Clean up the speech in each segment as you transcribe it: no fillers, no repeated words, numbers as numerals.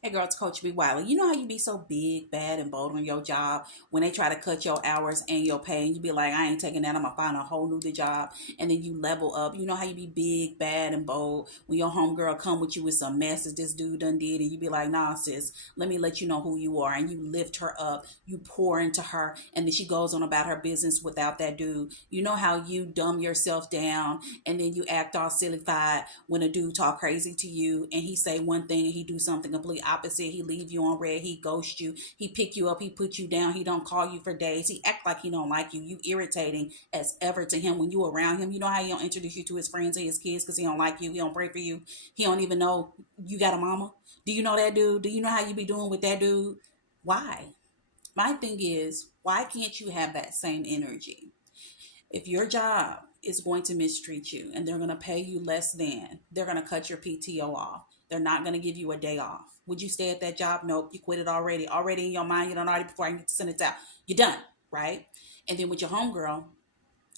Hey girl, it's Coach B. Wiley. You know how you be so big, bad, and bold on your job when they try to cut your hours and your pay, and you be like, I ain't taking that. I'm gonna find a whole new job, and then you level up. You know how you be big, bad, and bold when your homegirl come with you with some mess that this dude done did, and you be like, Nah, sis, let me let you know who you are, and you lift her up, you pour into her, and then she goes on about her business without that dude. You know how you dumb yourself down, and then you act all silly-fied when a dude talk crazy to you, and he say one thing and he do something complete opposite. He leave you on red, he ghost you, he pick you up, he put you down, he don't call you for days, he act like he don't like you. You irritating as ever to him when you around him. You know how he don't introduce you to his friends and his kids because he don't like you, he don't pray for you, he don't even know you got a mama. Do you know that dude? Do you know how you be doing with that dude? Why? My thing is, why can't you have that same energy? If your job is going to mistreat you and they're going to pay you less than, they're going to cut your PTO off. They're not going to give you a day off. Would you stay at that job? Nope. You quit it already. Already in your mind, you don't already before I get to send it out. You're done, right? And then with your homegirl,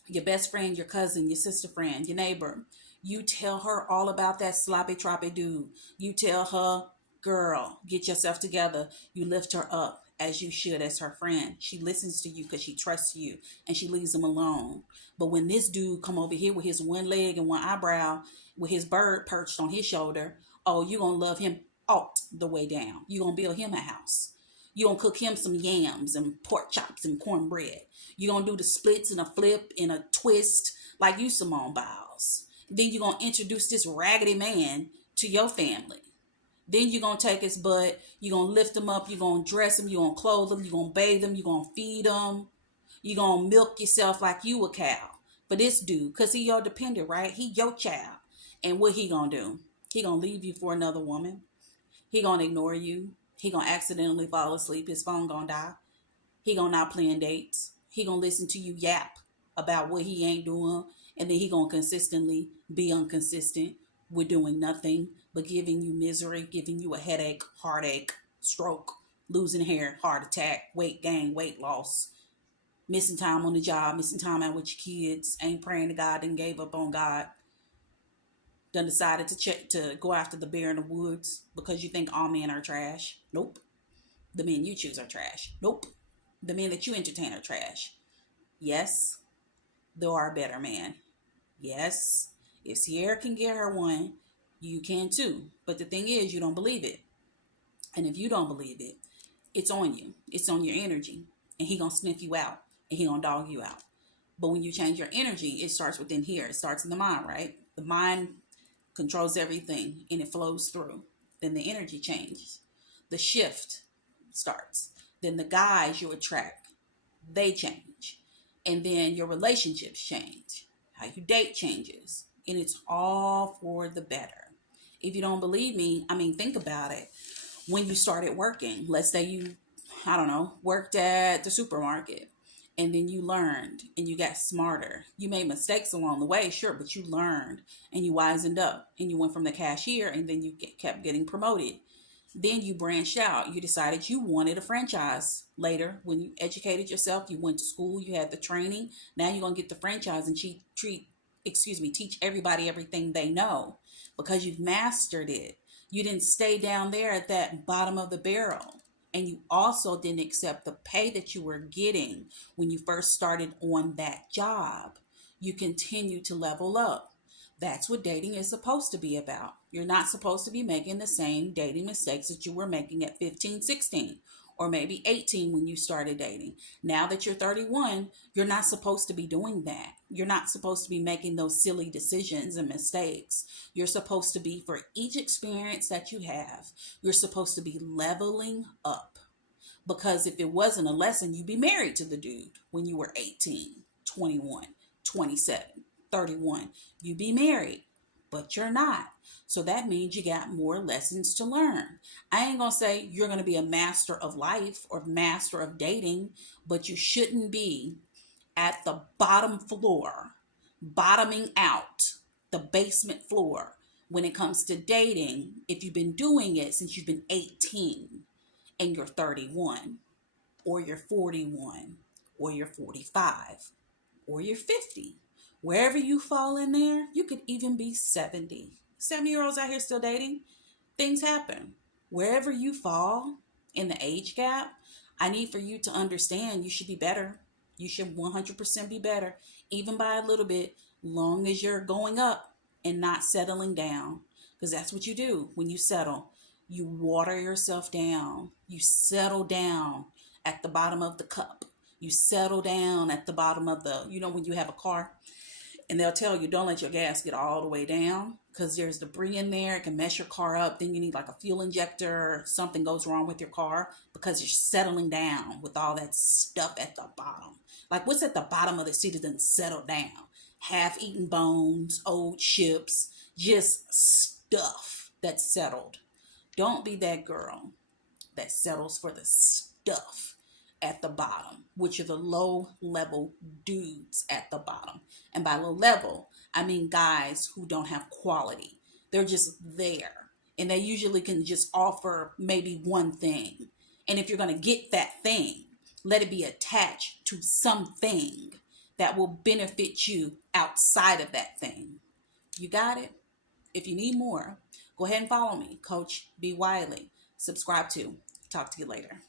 your best friend, your cousin, your sister friend, your neighbor, you tell her all about that sloppy troppy dude. You tell her, girl, get yourself together. You lift her up as you should as her friend. She listens to you because she trusts you and she leaves him alone. But when this dude come over here with his one leg and one eyebrow, with his bird perched on his shoulder, oh, you gonna love him all the way down. You gonna build him a house. You gonna cook him some yams and pork chops and cornbread. You gonna do the splits and a flip and a twist like you Simone Biles. Then you gonna introduce this raggedy man to your family. Then you're gonna take his butt, you're gonna lift him up, you're gonna dress him, you're gonna clothe him, you're gonna bathe him, you're gonna feed him, you're gonna milk yourself like you a cow for this dude, cause he your dependent, right? He your child. And what he gonna do? He gonna leave you for another woman. He gonna ignore you. He gonna accidentally fall asleep. His phone gonna die. He gonna not plan dates. He gonna listen to you yap about what he ain't doing, and then he gonna consistently be inconsistent with doing nothing but giving you misery, giving you a headache, heartache, stroke, losing hair, heart attack, weight gain, weight loss, missing time on the job, missing time out with your kids, ain't praying to God, and gave up on God, done decided to go after the bear in the woods because you think all men are trash. Nope. The men you choose are trash. Nope. The men that you entertain are trash. Yes, there are better men. Yes, if Sierra can get her one, you can too. But the thing is, you don't believe it. And if you don't believe it, it's on you. It's on your energy. And he gonna sniff you out. And he gonna dog you out. But when you change your energy, it starts within here. It starts in the mind, right? The mind controls everything and it flows through. Then the energy changes. The shift starts. Then the guys you attract, they change. And then your relationships change. How you date changes. And it's all for the better. If you don't believe me, I mean, think about it. When you started working, let's say you, I don't know, worked at the supermarket, and then you learned and you got smarter. You made mistakes along the way, sure, but you learned and you wisened up and you went from the cashier and then you kept getting promoted. Then you branched out. You decided you wanted a franchise. Later, when you educated yourself, you went to school, you had the training. Now you're going to get the franchise and teach everybody everything they know because you've mastered it. You didn't stay down there at that bottom of the barrel. And you also didn't accept the pay that you were getting when you first started on that job. You continue to level up. That's what dating is supposed to be about. You're not supposed to be making the same dating mistakes that you were making at 15, 16, or maybe 18 when you started dating. Now that you're 31, you're not supposed to be doing that. You're not supposed to be making those silly decisions and mistakes. You're supposed to be, for each experience that you have, you're supposed to be leveling up. Because if it wasn't a lesson, you'd be married to the dude when you were 18, 21, 27, 31. You'd be married, but you're not. So that means you got more lessons to learn. I ain't going to say you're going to be a master of life or master of dating, but you shouldn't be at the bottom floor, bottoming out, the basement floor when it comes to dating if you've been doing it since you've been 18 and you're 31, or you're 41, or you're 45, or you're 50. Wherever you fall in there, you could even be 70. 70-year-olds out here still dating. Things happen. Wherever you fall in the age gap, I need for you to understand you should be better. You should 100% be better, even by a little bit, long as you're going up and not settling down. Because that's what you do when you settle. You water yourself down. You settle down at the bottom of the cup. You settle down at the bottom of the, when you have a car and they'll tell you don't let your gas get all the way down because there's debris in there. It can mess your car up. Then you need like a fuel injector. Something goes wrong with your car because you're settling down with all that stuff at the bottom. Like what's at the bottom of the seat doesn't settle down. Half-eaten bones, old chips, just stuff that's settled. Don't be that girl that settles for the stuff at the bottom, which are the low level dudes at the bottom. And by low level, I mean guys who don't have quality. They're just there. And they usually can just offer maybe one thing. And if you're going to get that thing, let it be attached to something that will benefit you outside of that thing. You got it? If you need more, go ahead and follow me, Coach B. Wiley. Subscribe to. Talk to you later.